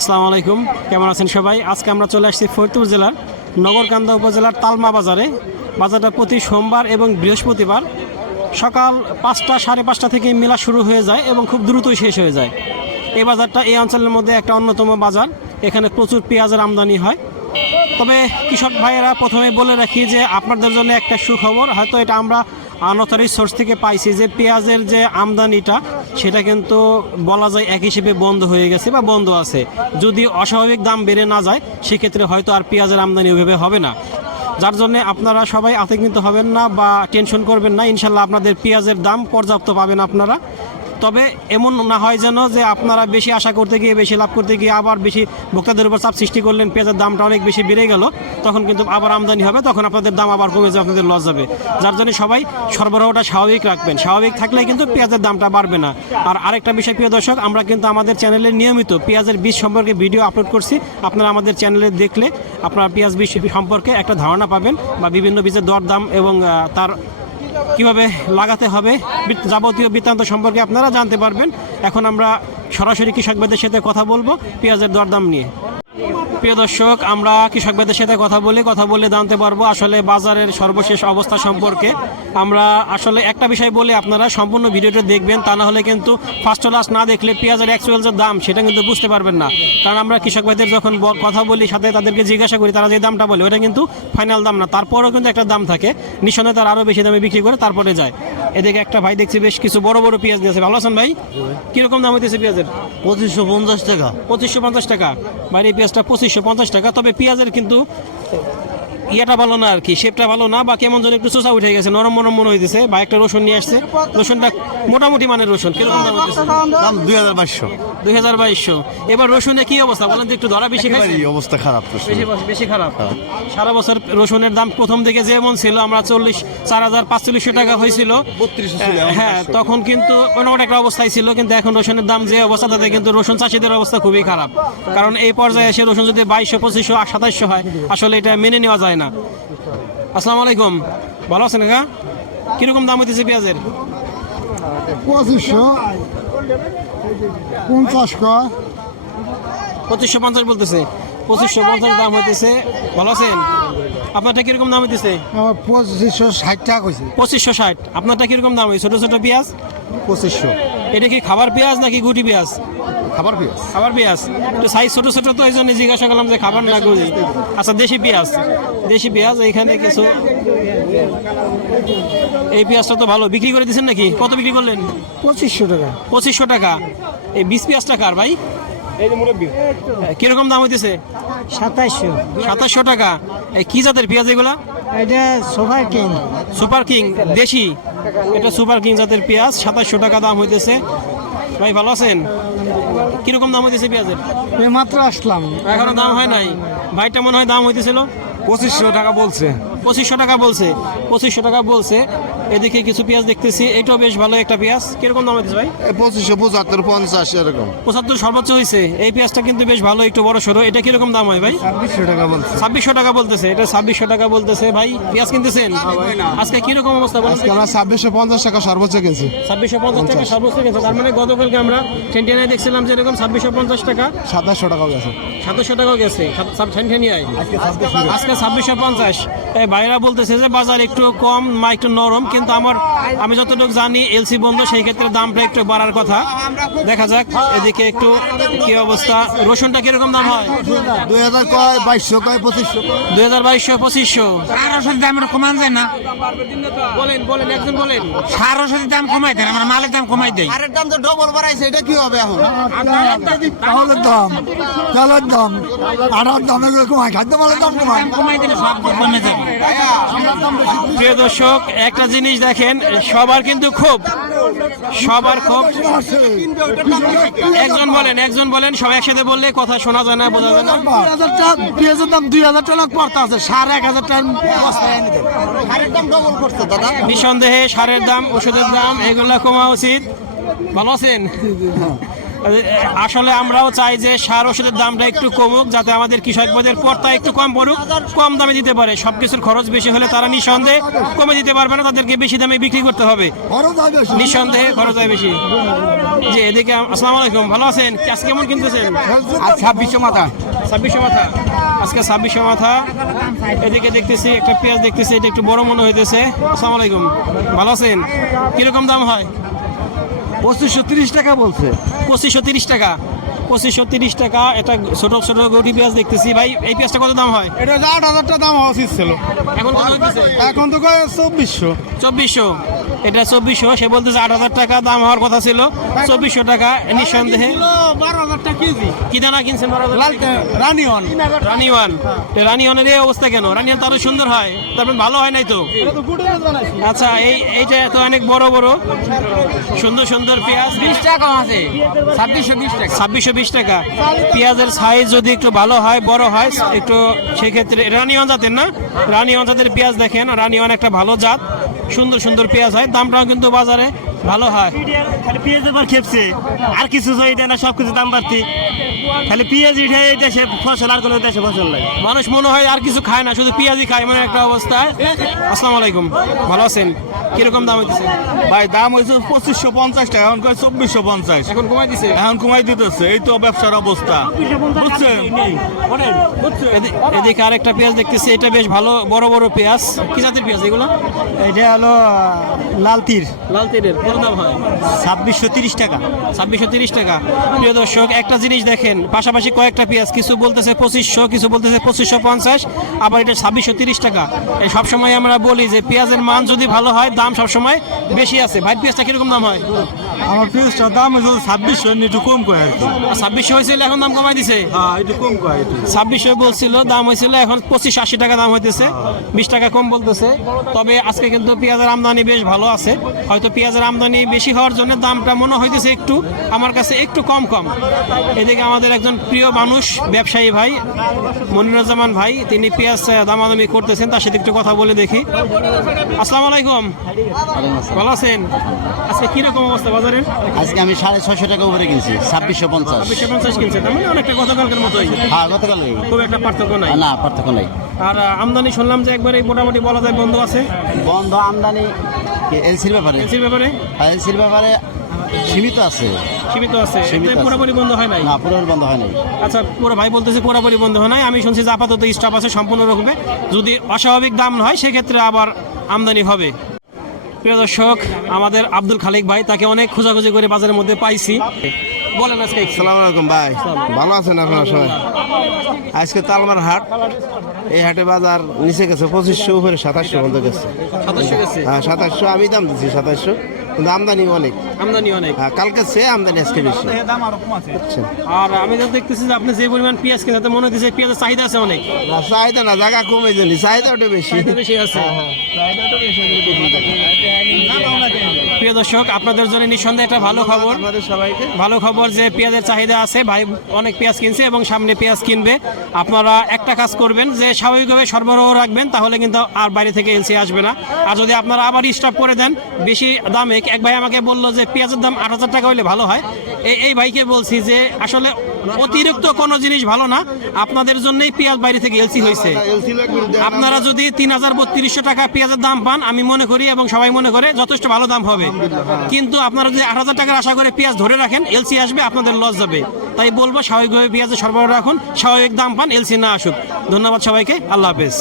আসসালামু আলাইকুম। কেমন আছেন সবাই? আজকে আমরা চলে আসছি ফরিদপুর জেলার নগরকান্দা উপজেলার তালমা বাজারে। বাজারটা প্রতি সোমবার এবং বৃহস্পতিবার সকাল পাঁচটা সাড়ে পাঁচটা থেকে মেলা শুরু হয়ে যায় এবং খুব দ্রুতই শেষ হয়ে যায়। এই বাজারটা এই অঞ্চলের মধ্যে একটা অন্যতম বাজার। এখানে প্রচুর পেঁয়াজের আমদানি হয়। তবে কৃষক ভাইয়েরা প্রথমে বলে রাখি যে আপনাদের জন্য একটা সুখবর, হয়তো এটা আমরা আনতারি সোর্স থেকে পাইছি যে পেঁয়াজের যে আমদানিটা, সেটা কিন্তু বলা যায় এক হিসেবে বন্ধ হয়ে গেছে বা বন্ধ আছে। যদি অস্বাভাবিক দাম বেড়ে না যায়, সেক্ষেত্রে হয়তো আর পেঁয়াজের আমদানি ওইভাবে হবে না। যার জন্য আপনারা সবাই আতঙ্কিত হবেন না বা টেনশন করবেন না। ইনশাল্লাহ আপনাদের পেঁয়াজের দাম পর্যাপ্ত পাবেন আপনারা। তবে এমন না হয় যেন যে আপনারা বেশি আশা করতে গিয়ে, বেশি লাভ করতে গিয়ে আবার বেশি ভোক্তাদের উপর চাপ সৃষ্টি করলেন, পেঁয়াজের দামটা অনেক বেশি বেড়ে গেল, তখন কিন্তু আবার আমদানি হবে, তখন আপনাদের দাম আবার কমে যাবে, আপনাদের লস যাবে। যার জন্য সবাই সরবরাহটা স্বাভাবিক রাখবেন। স্বাভাবিক থাকলে কিন্তু পেঁয়াজের দামটা বাড়বে না। আর আরেকটা বিষয়, প্রিয় দর্শক, আমরা কিন্তু আমাদের চ্যানেলে নিয়মিত পেঁয়াজের বীজ সম্পর্কে ভিডিও আপলোড করছি। আপনারা আমাদের চ্যানেলে দেখলে আপনারা পেঁয়াজ বীজ সম্পর্কে একটা ধারণা পাবেন বা বিভিন্ন বীজের দরদাম এবং তার কীভাবে লাগাতে হবে যাবতীয় বৃত্তান্ত সম্পর্কে আপনারা জানতে পারবেন। এখন আমরা সরাসরি কৃষকবাদের সাথে কথা বলব, পেঁয়াজের দরদাম নিয়ে। প্রিয় দর্শক আমরা কৃষক ভাইদের সাথে কথা বলে কথা বলে জানতে পারব আসলে বাজারের সর্বশেষ অবস্থা সম্পর্কে। আমরা আসলে একটা বিষয় বলে আপনারা সম্পূর্ণ ভিডিওটা দেখবেন তা না হলে কিন্তু ফার্স্ট লাস্ট না দেখলে পেঁয়াজের অ্যাকচুয়াল যে দাম সেটা কিন্তু বুঝতে পারবেন না। কারণ আমরা কৃষক ভাইদের যখন কথা বলি সাথে তাদেরকে জিজ্ঞাসা করি তারা যে দামটা বলে ওটা কিন্তু ফাইনাল দাম না। তারপরেও কিন্তু একটা দাম থাকে নিঃসন্দেহে তারা আরও বেশি দামে বিক্রি করে তারপরে যায়। এদিকে একটা ভাই দেখছি বেশ কিছু বড় বড় পেঁয়াজ নিয়েছে ভালো আছেন ভাই? কীরকম দাম হইতেছে পেঁয়াজের? পঁচিশশো পঞ্চাশ টাকা। পঁচিশশো পঞ্চাশ টাকা। বাইরে পেঁয়াজটা পঁচিশশো পঞ্চাশ টাকা তবে পেঁয়াজের কিন্তু ইয়েটা ভালো না আর কি শেপটা ভালো না বা কেমন যেন একটু চোষা উঠে গেছে নরম নরম মনে হইতেছে। বা একটা রসুন নিয়ে আসছে। রসুনটা মোটামুটি মানের রসুন কীরকম দাম হইতেছে? দাম দুই হাজার বাইশশো। দুই হাজার বাইশশো। এবার রসুনে কি অবস্থা? বলেন তো একটু ধরা বেশি একেবারেই অবস্থা খারাপ বেশি বেশি খারাপ। সারা বছর রসুনের দাম প্রথম দিকে যেমন ছিল আমরা চল্লিশ চার হাজার পাঁচচল্লিশশো টাকা হয়েছিল। ছিল, হ্যাঁ তখন কিন্তু মোটামুটি একটা অবস্থায় ছিল কিন্তু এখন রসুনের দাম যে অবস্থা তাতে কিন্তু রসুন চাষিদের অবস্থা খুবই খারাপ। কারণ এই পর্যায়ে এসে রসুন যদি বাইশশো পঁচিশশো আর সাতাশশো হয় আসলে এটা মেনে নেওয়া যায় না। আসসালামু আলাইকুম। ভালো আছেন কাকা? কীরকম দাম হইতেছে পেঁয়াজের? পঁচিশশো। পঞ্চাশ পঁচিশশো পঞ্চাশ বলতেছে। পঁচিশশো পঞ্চাশ দাম হইতেছে। ভালো আছেন? আপনারটা কীরকম দাম হইতেছে? আমার পঁচিশশো ষাট টাকা কইছে। পঁচিশশো ষাট। আপনারটা কীরকম দাম হয় ছোট ছোট পেঁয়াজ? পঁচিশশো। এটা কি খাবার পেঁয়াজ নাকি গুটি পেঁয়াজ? খাবার পেঁয়াজ। খাবার পেঁয়াজ। একটু সাইজ ছোট ছোট তো এই জন্য জিজ্ঞাসা করলাম যে খাবার না গুটি? আচ্ছা দেশি পেঁয়াজ। দেশি পেঁয়াজ এইখানে কিছু এই পেঁয়াজটা তো ভালো। বিক্রি করে দিচ্ছেন নাকি? কত বিক্রি করলেন? পঁচিশশো টাকা। পঁচিশশো টাকা। এই বিশ পেঁয়াজটা কার ভাই? কীরকম দাম হইতেছে? সাতাইশশো। সাতাশশো টাকা। এই কি জাতের পেঁয়াজ এগুলা? এটা সোফার কিং। সুপার কিং দেশি? এটা সুপার কিং জাতের পেঁয়াজ সাতাশশো টাকা দাম হইতেছে। ভাই ভালো আছেন? কীরকম দাম হইতেছে পেঁয়াজের? মাত্র আসলাম। এখনও দাম হয় নাই। ভাইটা মনে হয় দাম হইতেছিল? পঁচিশশো টাকা বলছে। পঁচিশশো টাকা বলছে। পঁচিশশো টাকা বলছে। এদিকে কিছু পেঁয়াজ দেখতেছি। এটাও বেশ ভালো একটা পেঁয়াজ। কীরকম দাম হইতেছে ভাই? পঁচিশশো পঁচাত্তর পঞ্চাশ এরকম। পঁচাত্তর সর্বোচ্চ হয়েছে এই পেঁয়াজটা কিন্তু বেশ ভালো একটু বড় সড়ো এটা কীরকম দাম হয় ভাই? ছাব্বিশশো টাকা বলছে। ছাব্বিশশো টাকা বলতেছে। এটা ছাব্বিশশো টাকা বলতেছে। ভাই পেঁয়াজ কিনতেছেন? আজকে কীরকম অবস্থা বলেন তো? আমরা ছাব্বিশশো পঞ্চাশ টাকা সর্বোচ্চ গেছি ছাব্বিশশো পঞ্চাশ টাকা সর্বোচ্চ গেছে তার মানে গতকালকে আমরা সেন্টেনায় দেখছিলাম যে এরকম ছাব্বিশশো পঞ্চাশ টাকা। সাতাশশো টাকা গেছে। সাতাশশো টাকাও গেছে। আজকে ছাব্বিশশো। পঞ্চাশ। এই ভাইরা বলতেছে যে বাজার একটু কম মা একটু নরম কিন্তু আমার আমি যতটুকু জানি এলসি বন্ধ সেই ক্ষেত্রে দামটা একটু বাড়ার কথা। দেখা যাক এদিকে একটু কি অবস্থা। রসুনটা কীরকম দাম হয়? দুই হাজার কয় বাইশশো কয় পঁচিশশো দুই হাজার বাইশশো পঁচিশশো। সার ওষুধের দাম কমান যায় না। বলেন বলেন একজন বলেন। সার ওষুধের দাম কমাই দেন আমার মালের দাম কমাই দেয় আরের দাম তো ডবল বাড়াইছে এটা কি হবে এখন? চাউলের দাম চালের দাম আটার দাম কমায় খাদ্য মালের দাম কমায়। কমাই দিলে সব কমে যাবে। প্রিয় দর্শক একটা জিনিস দেখেন সবার কিন্তু খুব সবার খুব একজন বলেন একজন বলেন সবাই একসাথে বললে কথা শোনা যায় না বোঝা যায় না। দুই হাজার টাকা পেঁয়াজের দাম দুই হাজার টাকা পড়তে আছে সাড়ে এক হাজার টাকা নিঃসন্দেহে সারের দাম ওষুধের দাম এগুলো কমা উচিত। ভালো আছেন? আসলে আমরাও চাই যে সার ওষুধের দামটা একটু কমুক যাতে আমাদের কৃষকদের পড়তা একটু কম পড়ুক কম দামে দিতে পারে। সবকিছুর খরচ বেশি হলে তারা নিঃসন্দেহে কমে দিতে পারবে না তাদেরকে বেশি দামে বিক্রি করতে হবে। নিঃসন্দেহে খরচ হয় বেশি। জি এদিকে আসসালামু আলাইকুম ভালো আছেন? আজকে কেমন কিনতেছেন? আর ছাব্বিশশো মাথা। ছাব্বিশশো মাথা। আজকে ছাব্বিশশো মাথা। এদিকে দেখতেছি একটা পেঁয়াজ দেখতেছি এটা একটু বড় মনে হইতেছে। আসসালামু আলাইকুম ভালো আছেন? কীরকম দাম হয়? পঁচিশশো তিরিশ টাকা বলছে। পঁচিশশো তিরিশ টাকা। পঁচিশশো তিরিশ টাকা এটা ছোট ছোট গৌটি পেঁয়াজ দেখতেছি। ভাই এই পেঁয়াজটা কত দাম হয়? এটা আট হাজার টাকা দাম হওয়া উচিত ছিল। এখন এখন তো চব্বিশশো। চব্বিশশো। এটা চব্বিশশো। সে বলতেছে আট হাজার টাকা দাম হওয়ার কথা ছিল। চব্বিশশো টাকা নিঃসন্দেহে। বারো হাজার টাকা কেজি। কি দানা কিনছেন? রানিওয়ান রানিওয়ান রানিওয়ানের এই অবস্থা কেন? রানিওয়ান তো আরও সুন্দর হয়। তারপর ভালো হয় নাই তো? আচ্ছা এই এইটা তো অনেক বড় বড়। সুন্দর সুন্দর পেঁয়াজ। বিশ টাকা আছে। ছাব্বিশশো বিশ টাকা। ছাব্বিশশো বিশ টাকা। পেঁয়াজের সাইজ যদি একটু ভালো হয়, বড় হয়, একটু সেক্ষেত্রে রানিওয়ান জাতের না? রানিওয়ান জাতের পেঁয়াজ দেখেন রানিওয়ান একটা ভালো জাত। সুন্দর সুন্দর পেঁয়াজ হয়। দামটাও কিন্তু বাজারে ভালো হয়। খালি পেঁয়াজ এবার খেপছে। আর কিছু না সব কিছু দাম বাড়তি। খালি পেঁয়াজ উঠে এই দেশে ফসল আর কোনো দেশে ফসল নাই। মানুষ মনে হয় আর কিছু খায় না শুধু পেঁয়াজই খায় এমন একটা অবস্থা আসসালামু আলাইকুম। ভালো আছেন? কীরকম দাম হইতেছে? ভাই দাম হয়েছে পঁচিশশো পঞ্চাশ টাকা এখন কয় চব্বিশশো পঞ্চাশ। এখন কমাই দিছে? এখন কমাই দিতেছে এই তো ব্যবসার অবস্থা। বুঝছেন? এদি- এদিকে আরেকটা পেঁয়াজ দেখতেছি এটা বেশ ভালো বড় বড় পেঁয়াজ কি জাতের পেঁয়াজ এগুলো? এটা হলো লাল তীর। লাল তেলের কত দাম হয়? ছাব্বিশশো তিরিশ টাকা। ছাব্বিশশো তিরিশ টাকা। প্রিয় দর্শক একটা জিনিস দেখেন পাশাপাশি কয়েকটা পেঁয়াজ কিছু বলতেছে পঁচিশশো কিছু বলতেছে পঁচিশশো পঞ্চাশ আবার এটা ছাব্বিশশো তিরিশ টাকা। এই সবসময় আমরা বলি যে পেঁয়াজের মান যদি ভালো হয় দাম সবসময় বেশি আছে। ভাই পেঁয়াজটা কীরকম দাম হয়? আমার পেঁয়াজটার দাম হয়েছে ছাব্বিশশো একটু কম করে আর কি। ছাব্বিশশো হয়েছিল এখন দাম কমাই দিছে? হ্যাঁ একটু কম করে একটু ছাব্বিশশো বলছিল দাম হয়েছিল এখন পঁচিশ আশি টাকা দাম হইতেছে। বিশ টাকা কম বলতেছে। তবে আজকে কিন্তু পেঁয়াজের আমদানি বেশ ভালো আছে। হয়তো পেঁয়াজের আমদানি বেশি হওয়ার জন্য দামটা মনে হইতেছে একটু। আমার কাছে একটু কম কম। এদিকে আমাদের একজন প্রিয় মানুষ ব্যবসায়ী ভাই মনিরুজ্জামান ভাই তিনি পেঁয়াজ দামাদামি করতেছেন। তার সাথে একটু কথা বলে দেখি। আসসালামু আলাইকুম। ভালো আছেন? আজকে কীরকম অবস্থা? বাজারের আজকে আমি সাড়ে ছয়শো টাকা উপরে কিনছি ছাব্বিশশো পঞ্চাশ। ছাব্বিশশো পঞ্চাশ কিনছে তার মানে অনেকটা গতকালকের মতোই। হ্যাঁ গতকাল খুব একটা পার্থক্য নাই। না পার্থক্য নাই। আর আমদানি শুনলাম যে একবারে মোটামুটি বলা যায় বন্ধ আছে। বন্ধ আমদানি এলসির ব্যাপারে? এনসির ব্যাপারে? এলসির ব্যাপারে সীমিত আছে। সীমিত আছে। পুরোপুরি বন্ধ হয় নাই? না পুরো বন্ধ হয় নাই। আচ্ছা পুরো ভাই বলতেছে পুরোপুরি বন্ধ হয় নাই। আমি শুনছি যে আপাতত স্টাফ আছে সম্পূর্ণ রকমে যদি অস্বাভাবিক দাম হয় সেক্ষেত্রে আবার আমদানি হবে। প্রিয় দর্শক আমাদের আব্দুল খালিক ভাই তাকে অনেক খোঁজাখুঁজি করে বাজারের মধ্যে পাইছি। বলেন আজকে। সালাম আলাইকুম ভাই। ভালো আছেন আপনার সবাই? আজকে তালমার হাট। এই হাটে বাজার নিচে গেছে পঁচিশশো উপরে সাতাশশো বন্ধ গেছে। হ্যাঁ সাতাশশো। আমি দাম দিচ্ছি সাতাশশো। কিন্তু আমদানি অনেক। আমদানি অনেক। হ্যাঁ কালকে সে আমদানি আজকে বেশি আচ্ছা। আর আমি যা দেখতেছি যে আপনি যে পরিমাণ পেঁয়াজ কিনে তাতে মনে হচ্ছে পেঁয়াজের চাহিদা আছে অনেক। চাহিদা না জায়গা কমে জন্য চাহিদা ওটা বেশি চাহিদা বেশি। আছে প্রিয় দর্শক আপনাদের জন্য নিঃসন্দেহে একটা ভালো খবর। আমাদের সবাইকে। ভালো খবর যে পেঁয়াজের চাহিদা আছে ভাই অনেক পেঁয়াজ কিনছে এবং সামনে পেঁয়াজ কিনবে। আপনারা একটা কাজ করবেন যে স্বাভাবিকভাবে সরবরাহ রাখবেন তাহলে কিন্তু আর বাইরে থেকে এলসি আসবে না। আর যদি আপনারা আবার স্টপ করে দেন বেশি দামে এক ভাই আমাকে বলল যে পেঁয়াজের দাম আট হাজার টাকা হলে ভালো হয়। এই এই ভাইকে বলছি যে আসলে অতিরিক্ত কোনো জিনিস ভালো না। আপনাদের জন্যই পেঁয়াজ বাইরে থেকে এলসি হয়েছে। আপনারা যদি তিন হাজার বত্রিশশো টাকা পেঁয়াজের দাম পান, আমি মনে করি এবং সবাই মনে করে যথেষ্ট ভালো দাম হবে। কিন্তু আপনারা যদি আট হাজার টাকার আশা করে পেঁয়াজ ধরে রাখেন, এলসি আসবে, আপনাদের লস যাবে। তাই বলব, স্বাভাবিকভাবে পেঁয়াজের সরবরাহ রাখুন। স্বাভাবিক দাম পান, এলসি না আসুক। ধন্যবাদ সবাইকে। আল্লাহ হাফেজ।